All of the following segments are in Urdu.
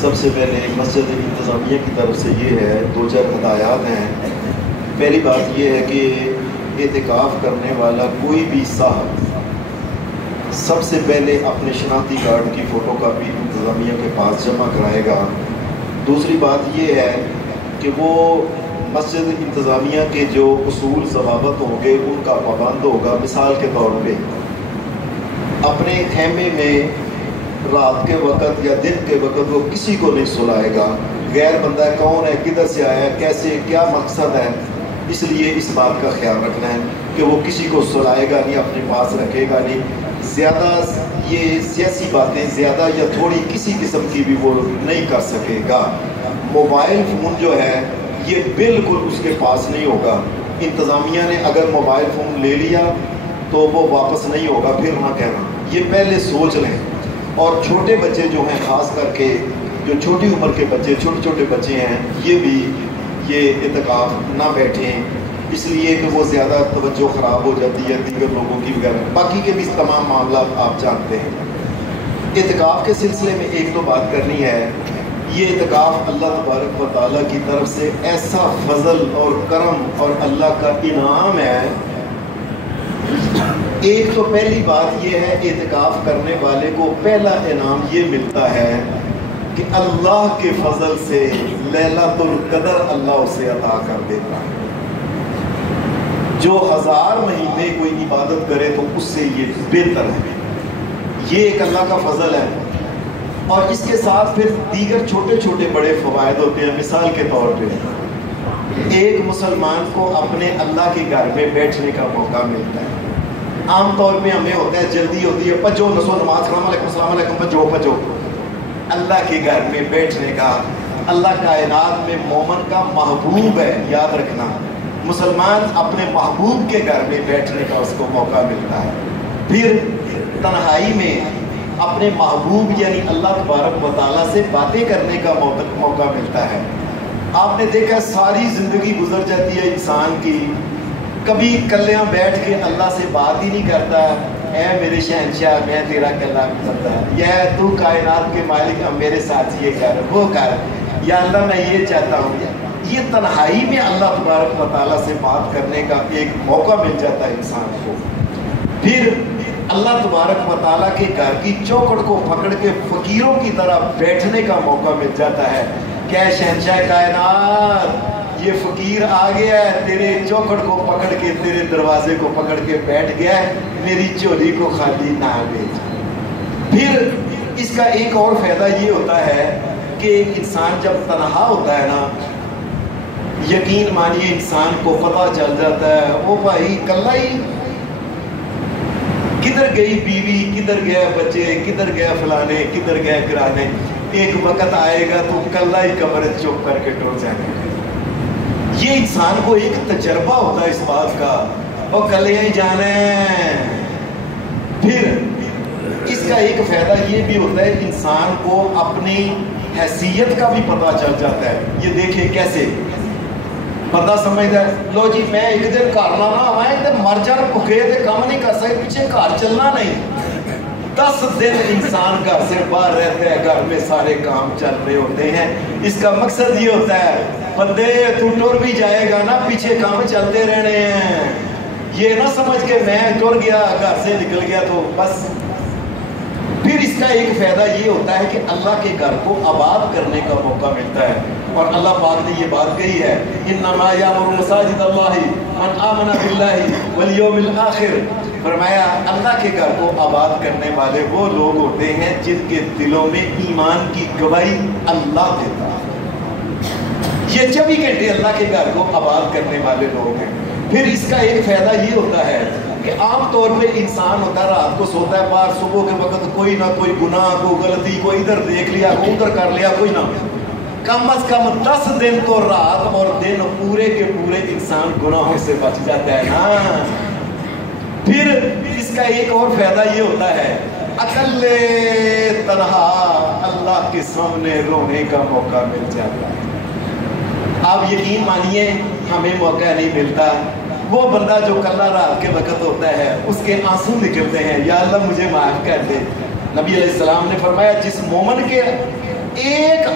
سب سے پہلے مسجد انتظامیہ کی طرف سے یہ ہے، دو چار ہدایات ہیں۔ پہلی بات یہ ہے کہ اعتکاف کرنے والا کوئی بھی صاحب سب سے پہلے اپنے شناختی کارڈ کی فوٹو کاپی انتظامیہ کے پاس جمع کرائے گا۔ دوسری بات یہ ہے کہ وہ مسجد انتظامیہ کے جو اصول ضوابط ہوں گے ان کا پابند ہوگا۔ مثال کے طور پہ اپنے خیمے میں رات کے وقت یا دن کے وقت وہ کسی کو نہیں سلائے گا۔ غیر بندہ کون ہے، کدھر سے آیا ہے، کیسے، کیا مقصد ہے، اس لیے اس بات کا خیال رکھنا ہے کہ وہ کسی کو سلائے گا نہیں، اپنے پاس رکھے گا نہیں۔ زیادہ یہ سیاسی باتیں زیادہ یا تھوڑی کسی قسم کی بھی وہ نہیں کر سکے گا۔ موبائل فون جو ہے یہ بالکل اس کے پاس نہیں ہوگا۔ انتظامیہ نے اگر موبائل فون لے لیا تو وہ واپس نہیں ہوگا، پھر نہ کہنا، یہ پہلے سوچ لیں۔ اور چھوٹے بچے جو ہیں، خاص کر کے جو چھوٹی عمر کے بچے، چھوٹے چھوٹے بچے ہیں، یہ بھی یہ اعتکاف نہ بیٹھیں، اس لیے کہ وہ زیادہ توجہ خراب ہو جاتی ہے دیگر لوگوں کی وغیرہ۔ باقی کے بھی تمام معاملات آپ جانتے ہیں۔ اعتکاف کے سلسلے میں ایک تو بات کرنی ہے، یہ اعتکاف اللہ تبارک و تعالیٰ کی طرف سے ایسا فضل اور کرم اور اللہ کا انعام ہے۔ ایک تو پہلی بات یہ ہے، اعتکاف کرنے والے کو پہلا انعام یہ ملتا ہے کہ اللہ کے فضل سے لیلۃ القدر اللہ اسے عطا کر دیتا ہے۔ جو 1000 مہینے کوئی عبادت کرے تو اس سے یہ بہتر ہے، یہ ایک اللہ کا فضل ہے۔ اور اس کے ساتھ پھر دیگر چھوٹے چھوٹے بڑے فوائد ہوتے ہیں۔ مثال کے طور پہ ایک مسلمان کو اپنے اللہ کے گھر میں بیٹھنے کا موقع ملتا ہے۔ عام طور پہ ہمیں ہوتا ہے، جلدی ہوتی ہے، پجو نسو نماز، السلام علیکم السلام علیکم، پجو۔ اللہ کے گھر میں بیٹھنے کا، اللہ کائنات میں مومن کا محبوب ہے، یاد رکھنا، مسلمان اپنے محبوب کے گھر میں بیٹھنے کا اس کو موقع ملتا ہے۔ پھر تنہائی میں اپنے محبوب یعنی اللہ تبارک و تعالیٰ سے باتیں کرنے کا موقع ملتا ہے۔ آپ نے دیکھا ساری زندگی گزر جاتی ہے انسان کی، کبھی کلیاں بیٹھ کے اللہ سے بات ہی نہیں کرتا، اے میرے شہنشاہ میں تیرا کلام کرتا ہے، یا تو کائنات کے مالک اب میرے ساتھ یہ کر وہ کر، یا اللہ میں یہ چاہتا ہوں۔ یہ تنہائی میں اللہ تبارک و تعالیٰ سے بات کرنے کا ایک موقع مل جاتا ہے انسان کو۔ پھر اللہ تبارک و تعالیٰ کے گھر کی چوکھٹ کو پکڑ کے فقیروں کی طرح بیٹھنے کا موقع مل جاتا ہے کہ اے شہنشاہ کائنات، یہ فقیر آ گیا ہے، تیرے چوکھٹ کو پکڑ کے، تیرے دروازے کو پکڑ کے بیٹھ گیا ہے، میری چولی کو خالی نہ بھیج۔ پھر اس کا ایک اور فائدہ یہ ہوتا ہے کہ انسان جب تنہا ہوتا ہے نا، یقین مانیے انسان کو پتہ چل جاتا ہے، وہ بھائی کلا ہی، کدھر گئی بیوی، کدھر گیا بچے، کدھر گیا فلانے، کدھر گیا گرانے، ایک وقت آئے گا تو کلا ہی قبر چپ کر کے ٹوٹ جائے گا۔ یہ انسان کو ایک تجربہ ہوتا ہے اس بات کا، اور کل ہی جانا ہے۔ پھر اس کا ایک فائدہ یہ بھی ہوتا ہے، انسان کو اپنی حیثیت کا بھی پتہ چل جاتا ہے۔ یہ دیکھیں کیسے بندہ سمجھتا ہے، لو جی میں ایک دن گھر نہ آئے تو مر جان بھوکے تے کام نہیں کر سکے، پیچھے گھر چلنا نہیں۔ 10 دن انسان گھر سے باہر رہتا ہے، گھر میں سارے کام چل رہے ہوتے ہیں۔ اس کا مقصد یہ ہوتا ہے، بندے تو ٹر بھی جائے گا نا، پیچھے کام چلتے رہنے ہیں، یہ نہ سمجھ کے میں ٹر گیا، گھر سے نکل گیا تو بس۔ پھر اس کا ایک فائدہ یہ ہوتا ہے کہ اللہ کے گھر کو آباد کرنے کا موقع ملتا ہے، اور اللہ پاک نے یہ بات کہی ہے، انما یامر مساجد اللہ من آمن باللہ والیوم الآخر، فرمایا اللہ کے گھر کو آباد کرنے والے وہ لوگ ہوتے ہیں جن کے دلوں میں ایمان کی گواہی اللہ دیتا ہے۔ یہ 24 گھنٹے اللہ کے گھر کو آباد کرنے والے لوگ ہیں۔ پھر اس کا ایک فائدہ یہ ہوتا ہے کہ عام طور پہ انسان ہوتا ہے، رات کو سوتا ہے، باہر صبح کے وقت کوئی نہ کوئی گناہ، کوئی غلطی، کوئی ادھر دیکھ لیا، کوئی ادھر کر لیا، کوئی نہ، کم از کم 10 دن تو رات اور دن پورے کے پورے انسان گناہوں سے بچ جاتا ہے نا۔ پھر اس کا ایک اور فائدہ یہ ہوتا ہے، اکلے تنہا اللہ کے سامنے رونے کا موقع مل جاتا ہے۔ آپ یقین مانیے ہمیں موقع نہیں ملتا، وہ بندہ جو کلا رات کے وقت ہوتا ہے اس کے آنسو نکلتے ہیں، یا اللہ مجھے معاف کر دے۔ نبی علیہ السلام نے فرمایا جس مومن کے ایک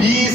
20